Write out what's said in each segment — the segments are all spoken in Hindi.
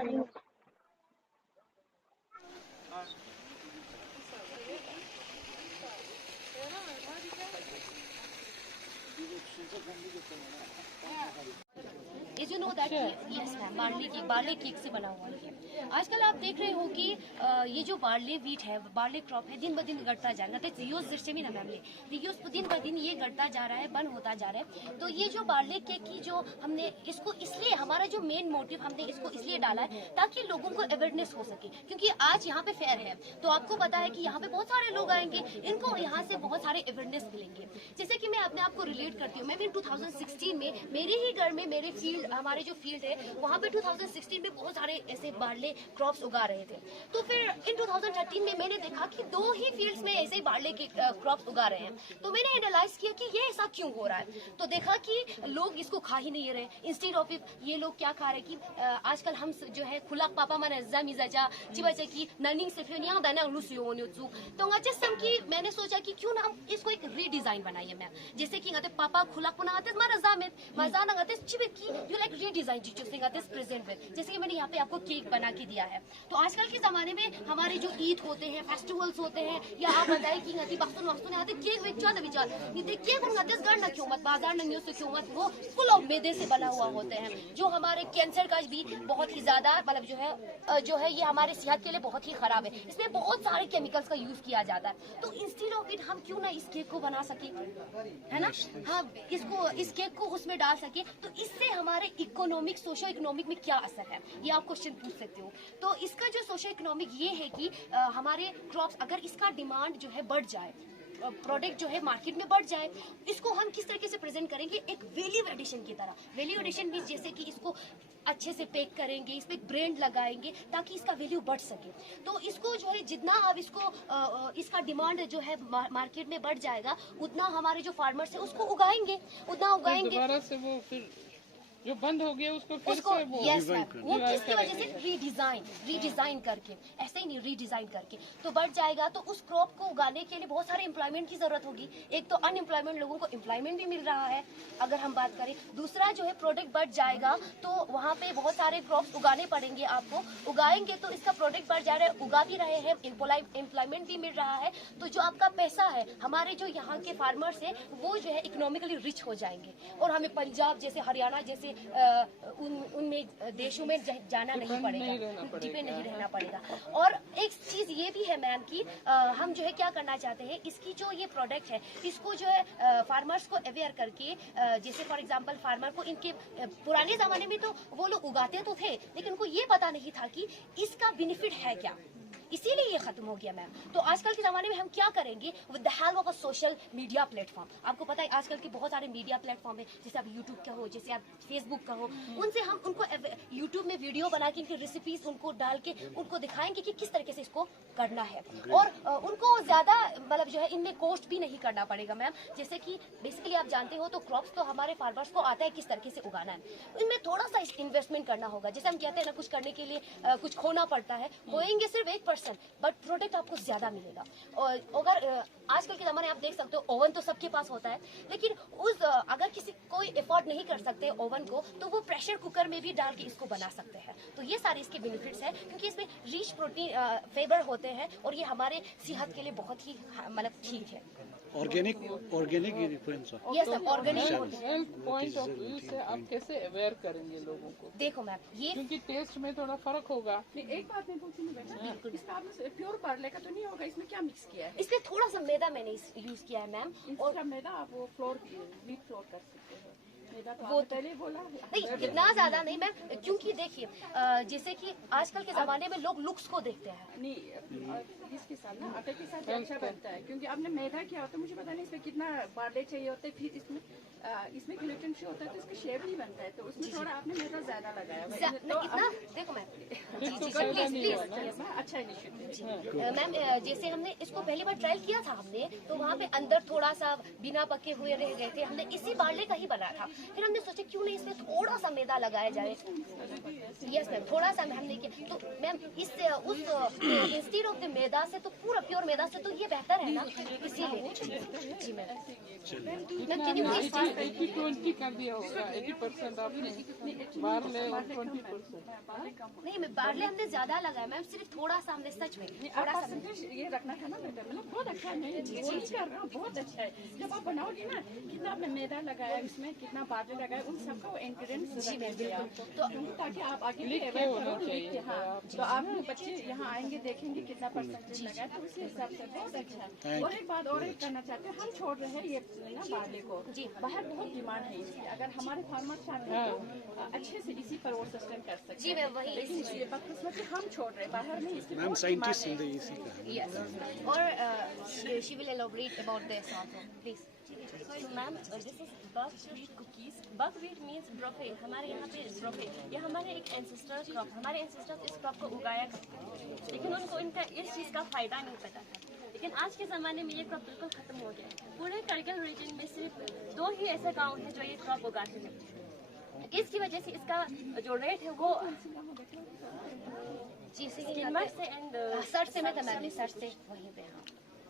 रही हूँ। Did you know that? Yes ma'am, barley cake से बना हुआ है। आजकल आप देख रहे हो कि ये जो बार्ले वीट है, बार्ले क्रॉप है, दिन ब दिन घटता जा रहा है। दिन ब दिन ये घटता जा रहा है, बंद होता जा रहा है। तो ये जो बार्ले केक की जो हमने इसको इसलिए हमारा जो मेन मोटिव हमने इसको इसलिए डाला है ताकि लोगों को अवेयरनेस हो सके, क्योंकि आज यहाँ पे फेयर है तो आपको पता है कि यहाँ पे बहुत सारे लोग आएंगे, इनको यहाँ से बहुत सारे अवेयरनेस मिलेंगे। जैसे कि मैं अपने आप को रिलेट करती हूँ, मैं भी 2016 में मेरे ही घर में मेरे फील्ड हमारे जो फील्ड है वहाँ पे 2016 में बहुत सारे ऐसे बार्ले क्रॉप्स उगा रहे थे। तो फिर इन 2013 में मैंने देखा कि 2 ही फील्ड्स में ऐसे बार्ले के क्रॉप्स उगा रहे हैं। तो मैंने एनालाइज किया कि ये ऐसा क्यों हो रहा है। तो देखा कि लोग इसको खा ही नहीं रहे। इंस्टेड ऑफ ये लोग क्या खा रहे कि आजकल हम जो है खुलाक पापा माने जमीजा चिबाचे की ननिंग से फिर यहाँ दाना लुसियो न्यूज़ तो जैसे कि मैंने सोचा कि क्यों ना हम इसको एक रीडिजाइन बनाइए मैम। जैसे कि गते पापा खुलाक पुनाते मारा जामेत मजाना गते चिबे की यू लाइक रीडिजाइन चीजों से गते प्रेजेंट विद। जैसे कि मैंने यहाँ पे आपको केक बना के दिया है। तो आजकल के जमाने में हमारे जो ईद होते हैं, फेस्टिवल्स होते हैं, या आप बताइए कि गति बास्तुन वास्तुन आते केक वेक चाहते विचार ये देखिए कौन गते गण ना क्यों मत बाजार न न्यूज़ से क्यों मत वो फुल ऑफ मैदे से बना हुआ होते हैं, जो हमारे कैंसर का भी बहुत ही ज्यादा मतलब जो है ये हमारे सेहत के लिए बहुत ही खराब है। इसमें बहुत सारे केमिकल्स का यूज किया जाता है। तो इंस्टेड ऑफ इट हम क्यों ना इस केक को बना सके, है ना, हाँ इस केक को उसमें डाल सके। तो इससे हमारे इकोनॉमिक सोशो इकोनॉमिक में क्या असर है ये आप क्वेश्चन पूछ सकते हो। तो इसका जो सोशो इकोनॉमिक ये है कि हमारे क्रॉप्स अगर इसका डिमांड जो है बढ़ जाए, प्रोडक्ट जो है मार्केट में बढ़ जाए, इसको हम किस तरीके से प्रेजेंट करेंगे एक वैल्यू एडिशन की तरह। वैल्यू एडिशन मींस जैसे कि इसको अच्छे से पैक करेंगे, इस पे ब्रांड लगाएंगे ताकि इसका वैल्यू बढ़ सके। तो इसको जो है जितना अब इसको इसका डिमांड जो है मार्केट में बढ़ जाएगा उतना हमारे जो फार्मर्स है उसको उगाएंगे, उतना उगाएंगे। दोबारा से वो फिर जो बंद हो गया उसको फिर उसको से वो वो किसकी वजह से रीडिजाइन करके, ऐसे ही नहीं रीडिजाइन करके तो बढ़ जाएगा। तो उस क्रॉप को उगाने के लिए बहुत सारे एम्प्लॉयमेंट की जरूरत होगी। एक तो अनएम्प्लॉयमेंट लोगों को एम्प्लॉयमेंट भी मिल रहा है अगर हम बात करें। दूसरा जो है प्रोडक्ट बढ़ जाएगा तो वहाँ पे बहुत सारे क्रॉप्स उगाने पड़ेंगे आपको, उगाएंगे तो इसका प्रोडक्ट बढ़ जा रहा है, उगा भी रहे हैं, एम्प्लॉयमेंट भी मिल रहा है। तो जो आपका पैसा है हमारे जो यहाँ के फार्मर्स है वो जो है इकोनॉमिकली रिच हो जाएंगे और हमें पंजाब जैसे हरियाणा जैसे उनमें देशों में जाना नहीं पड़ेगा, डिपेंड नहीं रहना पड़ेगा। और एक चीज ये भी है मैम कि हम जो है क्या करना चाहते हैं, इसकी जो ये प्रोडक्ट है इसको जो है फार्मर्स को अवेयर करके, जैसे फॉर एग्जांपल फार्मर को इनके पुराने जमाने में तो वो लोग उगाते तो थे लेकिन उनको ये पता नहीं था कि इसका बेनिफिट है क्या, इसीलिए ये खत्म हो गया मैम। तो आजकल के जमाने में हम क्या करेंगे with the help of a social media platform. आपको पता है आजकल के बहुत सारे मीडिया प्लेटफॉर्म है, जैसे आप यूट्यूब का हो, जैसे आप फेसबुक का हो, उनसे हम उनको यूट्यूब में वीडियो बना के इनकी रेसिपीज उनको डाल के उनको दिखाएंगे कि किस तरीके से इसको करना है। और उनको ज्यादा मतलब जो है इनमें कॉस्ट भी नहीं करना पड़ेगा मैम। जैसे कि बेसिकली आप जानते हो तो क्रॉप्स तो हमारे फार्मर्स को आता है किस तरीके से उगाना है, इनमें थोड़ा सा इन्वेस्टमेंट करना होगा। जैसे हम कहते हैं ना कुछ करने के लिए कुछ खोना पड़ता है, बोएंगे सिर्फ 1% बट प्रोडक्ट आपको ज्यादा मिलेगा। और अगर आजकल के जमाने आप देख सकते हो ओवन तो सबके पास होता है, लेकिन उस अगर किसी कोई अफोर्ड नहीं कर सकते ओवन को तो वो प्रेशर कुकर में भी डाल के इसको बना सकते हैं। तो ये सारे इसके बेनिफिट्स है क्योंकि इसमें रिच प्रोटीन फाइबर होते हैं और ये हमारे सेहत के लिए बहुत ही मतलब ठीक है। Organic reference yes sir, organic point of view से आप कैसे अवेयर करेंगे लोगों को? देखो मैम ये क्योंकि टेस्ट में थोड़ा फर्क होगा। एक बात मैं पूछी नहीं, इसमें आपने प्योर बार्ले का तो नहीं होगा, इसमें क्या मिक्स किया है? इसमें थोड़ा सा मैदा मैंने यूज किया है मैम। और मैदा आप वो व्हीट फ्लोर कर सकते हो, मैदा तो वो आपने पहले ही बोला। नहीं इतना ज्यादा नहीं मैम, क्योंकि देखिए जैसे कि आजकल के जमाने में लोग लुक्स को देखते हैं। नहीं इसके साथ ना आटे के साथ अच्छा बनता है क्योंकि आपने मैदा किया होता है, मुझे पता नहीं इसमें कितना बार्ले चाहिए होते हैं, फिर इसमें ग्लूटेन फ्री होता है तो इसका शेप नहीं बनता है, तो उसमें थोड़ा आपने मैदा ज्यादा लगाया हुआ है। तो इतना देखो मैम प्लीज अच्छा इनिशिएटिव मैम, जैसे हमने इसको पहली बार ट्रायल किया था हमने तो वहाँ पे अंदर थोड़ा सा बिना पके हुए रह गए थे, हमने इसी बार्ले का ही बनाया था। फिर हमने सोचा क्यों नहीं इसमें थोड़ा सा मैदा लगाया जाए। यस मैम, थोड़ा सा हमने किया तो मैम इससे उस इंस्टेड ऑफ द मैदा से तो पूरा प्योर मैदा से तो ये बेहतर है ना, इसीलिए। जी ma'am. Ma'am can you please 80-20 कर दिया होगा, 80% आपने बार्ले और 20%। नहीं मैम, बार्ले हमने ज्यादा लगाया मैम, सिर्फ थोड़ा सा हमने सच में थोड़ा सा। ये रखना था ना बेटा, मतलब बहुत अच्छा है। मैं ये कर रहा हूँ, बहुत अच्छा है। जब आप बनाओगे ना, कितना आपने मैदा लगाया इसमें, कितना बार्ले लगाया, उन सबका इंग्रेडिएंट्स जी मैम बिल्कुल। तो ताकि आप आगे भी aware करो, लिख के, हाँ, तो आप बच्चे यहाँ आएंगे देखेंगे कितना परसेंटेज लगा है, तो उसी हिसाब से बहुत अच्छा है। और एक बात और एक करना चाहते हैं, हम छोड़ रहे हैं ये ना बार्ले को, जी। बाहर बहुत डिमांड है इसकी। अगर हमारे फार्मर चाहते हैं तो अच्छे से इसी पर वो सस्टेन कर सकते हैं। जी मैम वही लेकिन ये बदकिस्मती हम छोड़ रहे हैं, बाहर में इसकी मैम बहुत साइंटिस्ट डिमांड है। इसी का है। yes or she will elaborate about this also please. So ma'am, this is buckwheat cookies. Buckwheat means broccoli. हमारे यहाँ पे broccoli, ये हमारे एक एंसेस्टर क्रॉप, हमारे एंसेस्टर्स इस क्रॉप को उगाया करते हैं, लेकिन उनको इनका इस चीज़ का फायदा नहीं पता था। लेकिन आज के ज़माने में ये क्रॉप बिल्कुल खत्म हो गया है। पूरे करगिल रीजन में सिर्फ 2 ही ऐसे गाँव हैं जो ये क्रॉप उगाते हैं। इसकी वजह से इसका जो रेट है वो जी कीमत से एंड सर से मैं मैम ने सर से वहीं पे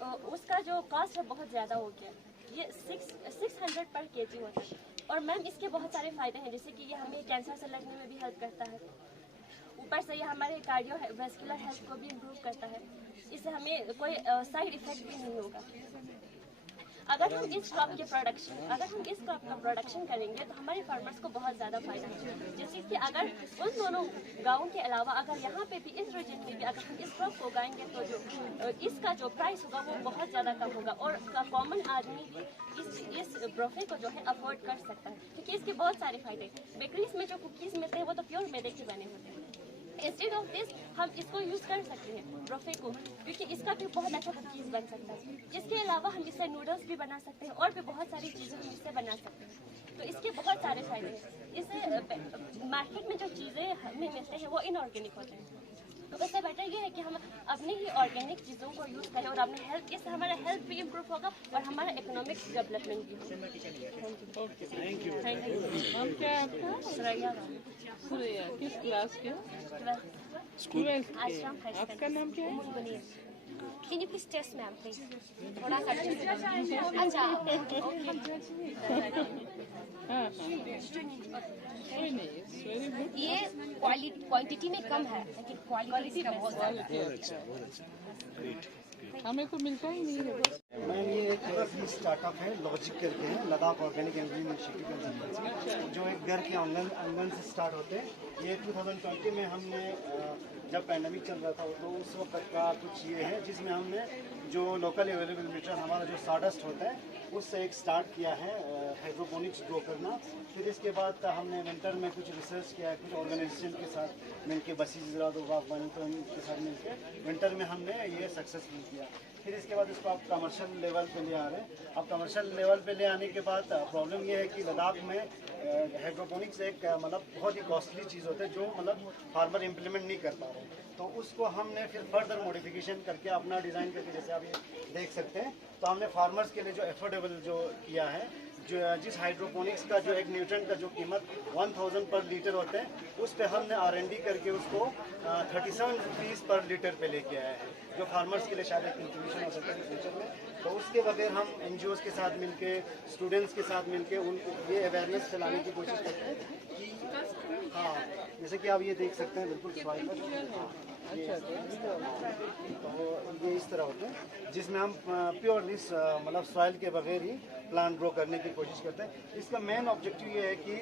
हाँ उसका जो कॉस्ट है बहुत ज़्यादा हो गया। ये 600 पर केजी होता है। और मैम इसके बहुत सारे फ़ायदे हैं, जैसे कि ये हमें कैंसर से लड़ने में भी हेल्प करता है। ऊपर से ये हमारे कार्डियोवैस्कुलर हेल्थ को भी इम्प्रूव करता है। इससे हमें कोई साइड इफ़ेक्ट भी नहीं होगा। अगर हम इस क्रॉप का प्रोडक्शन करेंगे तो हमारे फार्मर्स को बहुत ज़्यादा फायदा है। जैसे कि अगर उन दोनों गाँवों के अलावा अगर यहाँ पे भी इस रीजन में भी अगर हम इस क्रॉप को उगाएंगे तो जो इसका जो प्राइस होगा वो बहुत ज़्यादा कम होगा और कॉमन आदमी इस ब्रोफे को जो है अफोर्ड कर सकता है, क्योंकि इसके बहुत सारे फायदे। बेकरीज में जो कुकीज़ मिलते हैं वो तो प्योर मैदे के बने होते हैं। इंस्टेड ऑफ दिस हम इसको यूज़ कर सकते हैं ब्रोफे को, क्योंकि इसका भी बहुत अच्छा कुकीज़ बन सकता है। इसके अलावा हम इससे नूडल्स भी बना सकते हैं और भी बहुत सारी चीज़ें हम इससे बना सकते हैं। तो इसके बहुत सारे फायदे हैं। इससे मार्केट में जो चीज़ें हमें मिलते हैं वो इनऑर्गेनिक होते हैं, तो उससे बेटर ये है कि हम अपनी ही ऑर्गेनिक चीज़ों को यूज़ करें और अपने हेल्थ, इससे हमारा हेल्थ भी इम्प्रूव होगा और हमारा इकोनॉमिक डेवलपमेंट भी होगा। Thank you. नाम क्या है आपका? सुरैया सुरैया, किस क्लास के? 12th के। आश्रम हाई आपका नाम क्या है? Can you please test ma'am please थोड़ा सा अच्छा हाँ, कोई नहीं, वेरी गुड। ये क्वांटिटी में कम है लेकिन क्वालिटी में बहुत ज़्यादा है। बहुत अच्छा ग्रेट। हमें तो मिलता ही नहीं है। मैम ये एक स्टार्टअप है, लॉजिक करके है, लद्दाख ऑर्गेनिक एनर्जी इनिशिएटिव के अंदर जो एक घर के आंगन से स्टार्ट होते हैं। ये 2020 में हमने जब पैंडेमिक चल रहा था तो उस वक्त का कुछ ये है जिसमें हमने जो लोकल अवेलेबल मीटर हमारा जो साडस्ट होता है उससे एक स्टार्ट किया है हाइड्रोपोनिक्स ग्रो करना। फिर इसके बाद हमने विंटर में कुछ रिसर्च किया है, कुछ ऑर्गेनाइजेशन के साथ मिलके, बसीज बागवानी तो इनके साथ मिलके विंटर में हमने ये सक्सेसफुल किया। फिर इसके बाद इसको आप कमर्शियल लेवल पे ले आ रहे हैं। अब कमर्शियल लेवल पे ले आने के बाद प्रॉब्लम ये है कि लद्दाख में हाइड्रोपोनिक्स एक मतलब बहुत ही कॉस्टली चीज़ होता है जो मतलब फार्मर इम्प्लीमेंट नहीं कर पा रहे। तो उसको हमने फिर फर्दर मॉडिफिकेशन करके अपना डिज़ाइन करके, जैसे आप ये देख सकते हैं, तो हमने फार्मर्स के लिए जो एफोर्डेबल जो किया है, जो जिस हाइड्रोपोनिक्स का जो एक न्यूट्रेंट का जो कीमत 1000 पर लीटर होते हैं उस पे हमने R&D करके उसको 37 रुपीज़ पर लीटर पे लेके आया है, जो फार्मर्स के लिए शायद एक कंट्रीब्यूशन हो सकता है फ्यूचर में। तो उसके बगैर हम NGOs के साथ मिलके, स्टूडेंट्स के साथ मिलके उनको ये अवेयरनेस फैलाने की कोशिश करते हैं कि हाँ, जैसे कि आप ये देख सकते हैं बिल्कुल सॉइल पर, तो ये इस तरह होते हैं जिसमें हम प्योरली मतलब सॉइल के बगैर ही प्लांट ग्रो करने की कोशिश करते हैं। इसका मेन ऑब्जेक्टिव ये है कि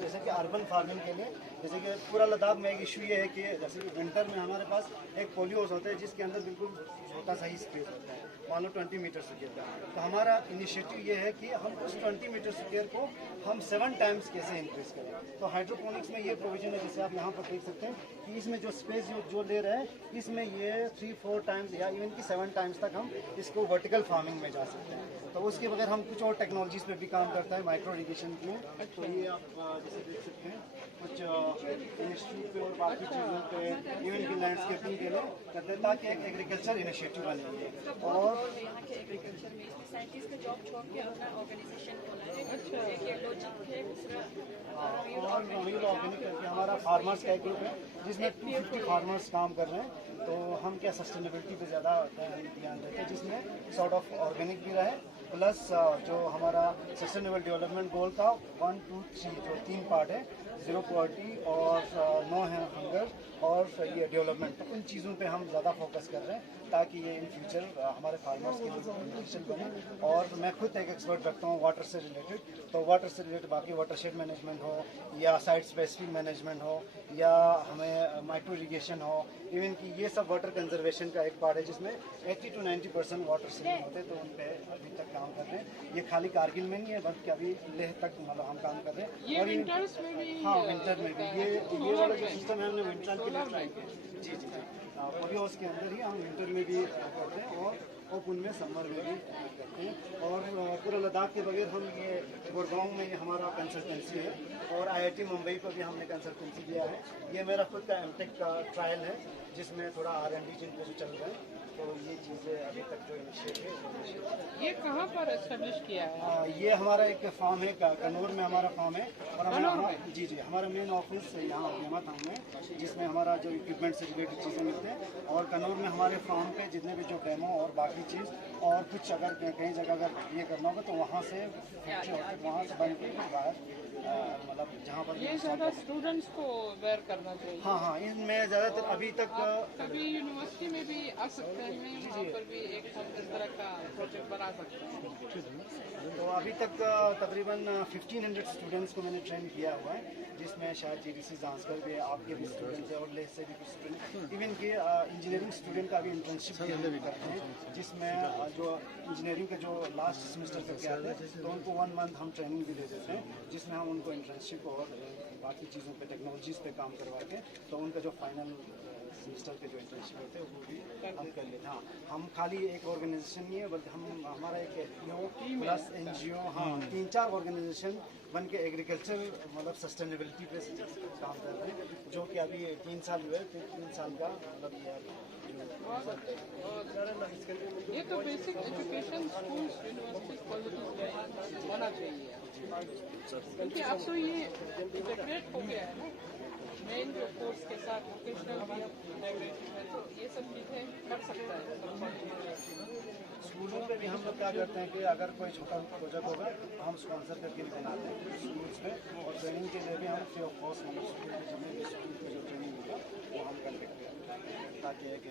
जैसे कि अर्बन फार्मिंग के लिए, जैसे कि पूरा लद्दाख में एक इशू ये है कि जैसे कि विंटर में हमारे पास एक पोलियोस होता है जिसके अंदर बिल्कुल छोटा सा ही स्पेस होता है, मान लो 20 मीटर स्क्वायर का। तो हमारा इनिशिएटिव ये है कि हम उस 20 मीटर स्क्वायर को हम 7 टाइम्स कैसे इंक्रीज करें। तो हाइड्रोपोनिक्स में ये प्रोविजन है, जैसे आप यहाँ पर देख सकते हैं कि इसमें जो स्पेस जो ले रहे हैं इसमें ये 3-4 टाइम्स या इवन कि 7 टाइम्स तक हम इसको वर्टिकल फार्मिंग में जा सकते हैं। तो उसके बगैर हम कुछ और टेक्नोलॉजीज पे भी काम करता है, माइक्रो इरिगेशन में। तो ये आप जैसे देख सकते हैं, तो कुछ इंस्टीट्यूट पे और बाकी चीज़ों पे इवन की लैंडस्केपिंग के लिए करते हैं, ताकि एक एग्रीकल्चर इनिशिएटिव बनेंगे। और यहाँ के एग्रीकल्चर में इसमें साइंटिस्ट का जॉब छोड़ के अपना ऑर्गेनाइजेशन खोला है। एक ये लॉजिक है, दूसरा और रील ऑर्गेनिक करके हमारा फार्मर्स का एक ग्रुप है जिसमें 250 फार्मर्स काम कर रहे हैं। तो हम क्या सस्टेनेबिलिटी पे ज़्यादा ध्यान देते हैं, जिसमें सॉर्ट ऑफ ऑर्गेनिक भी रहे, प्लस जो हमारा सस्टेनेबल डेवलपमेंट गोल का 1, 2, 3 जो 3 पार्ट है, 0 पॉवर्टी और नो है हंगर और ये डेवलपमेंट, तो उन चीज़ों पे हम ज़्यादा फोकस कर रहे हैं ताकि ये इन फ्यूचर हमारे फार्मर्स के लिए बेनिफिशियल बने। और मैं खुद एक एक्सपर्ट रखता हूँ वाटर से रिलेटेड, तो वाटर से रिलेटेड बाकी वाटरशेड मैनेजमेंट हो या साइट स्पेसिफिक मैनेजमेंट हो या हमें माइक्रो इरीगेशन हो, इवन कि ये सब वाटर कंजर्वेशन का एक पार्ट है जिसमें 80 to 90% वाटर सेविंग होते हैं, तो उन पे अभी तक काम कर रहे हैं। ये खाली कारगिल में नहीं है बल्कि अभी लेह तक मतलब हम काम कर रहे हैं। ये और विंटर्स में भी हाँ विंटर में भी ये वाला जो सिस्टम है हमने विंटर के लिए ट्राई किया। जी जी अभी उसके अंदर ही हम विंटर में भी करते हैं और उनमें समर में भी करते हैं। और पूरा लद्दाख के बगैर हम ये गुड़गांव में ये हमारा कंसल्टेंसी है और IIT मुंबई पर भी हमने कंसल्टेंसी दिया है। ये मेरा खुद का एमटेक का ट्रायल है जिसमें थोड़ा R&D जिन पे जो चल रहा है, तो ये चीज़ें अभी तक जो इनिशिएटिव है। ये कहाँ पर एस्टेब्लिश किया है? ये हमारा एक फार्म है, कन्नौर में हमारा फार्म है। और जी जी हमारा मेन ऑफिस यहाँ गेमा टाउन में, जिसमें हमारा जो इक्विपमेंट से रिलेटेड चीज़ें मिलते हैं। और कन्नौर में हमारे फार्म पे जितने भी जो डेमो और बाकी चीज़ और कुछ अगर कहीं जगह अगर ये करना होगा तो वहाँ से वहाँ से बन के बाहर मतलब जहाँ पर ये ज़्यादा स्टूडेंट्स को वेयर करना चाहिए। हाँ हाँ इनमें ज़्यादातर अभी तक कभी यूनिवर्सिटी में भी आ सकते हैं, वहाँ पर भी एक हम इस तरह का प्रोजेक्ट बना सकते हैं। तो अभी तक तकरीबन 1500 स्टूडेंट्स को मैंने ट्रेन किया हुआ है, जिसमें शायद GDC जांसकर भी आपके भी स्टूडेंट्स हैं और लेह से भी कुछ स्टूडेंट, इवन के इंजीनियरिंग स्टूडेंट का भी इंटर्नशिप भी करते हैं, जिसमें जो इंजीनियरिंग के जो लास्ट सेमेस्टर तक के आते हैं तो उनको 1 मंथ हम ट्रेनिंग भी दे देते हैं, जिसमें हम उनको इंटर्नशिप और बाकी चीज़ों पे टेक्नोलॉजीज़ पे काम करवा के तो उनका जो फाइनल सेमेस्टर के जो इंटर्नशिप होते हैं वो भी हम कर लेते हैं। हाँ हम खाली एक ऑर्गेनाइजेशन नहीं है बल्कि हम हमारा एक FPO प्लस NGO, हाँ 3-4 ऑर्गेनाइजेशन बन के एग्रीकल्चर मतलब सस्टेनेबिलिटी पे काम कर रहे हैं, जो कि अभी 3 साल हुए, 3 साल का मतलब ये तो basic education schools universities colleges में होना चाहिए, क्योंकि अब तो ये इंटीग्रेट हो गया है ना मेन जो कोर्स के साथ वोकेशनल भी इंटीग्रेटेड है, तो ये सब चीज़ें कर सकता है। स्कूलों पे भी हम लोग क्या करते हैं कि अगर कोई छोटा प्रोजेक्ट होगा तो हम स्पॉन्सर करके भी बनाते हैं स्कूल्स में, और ट्रेनिंग के लिए भी हम फ्री ऑफ कॉस्ट हम स्कूल के जितने भी स्कूल में जो ट्रेनिंग होगा वो हम करके ताकि एक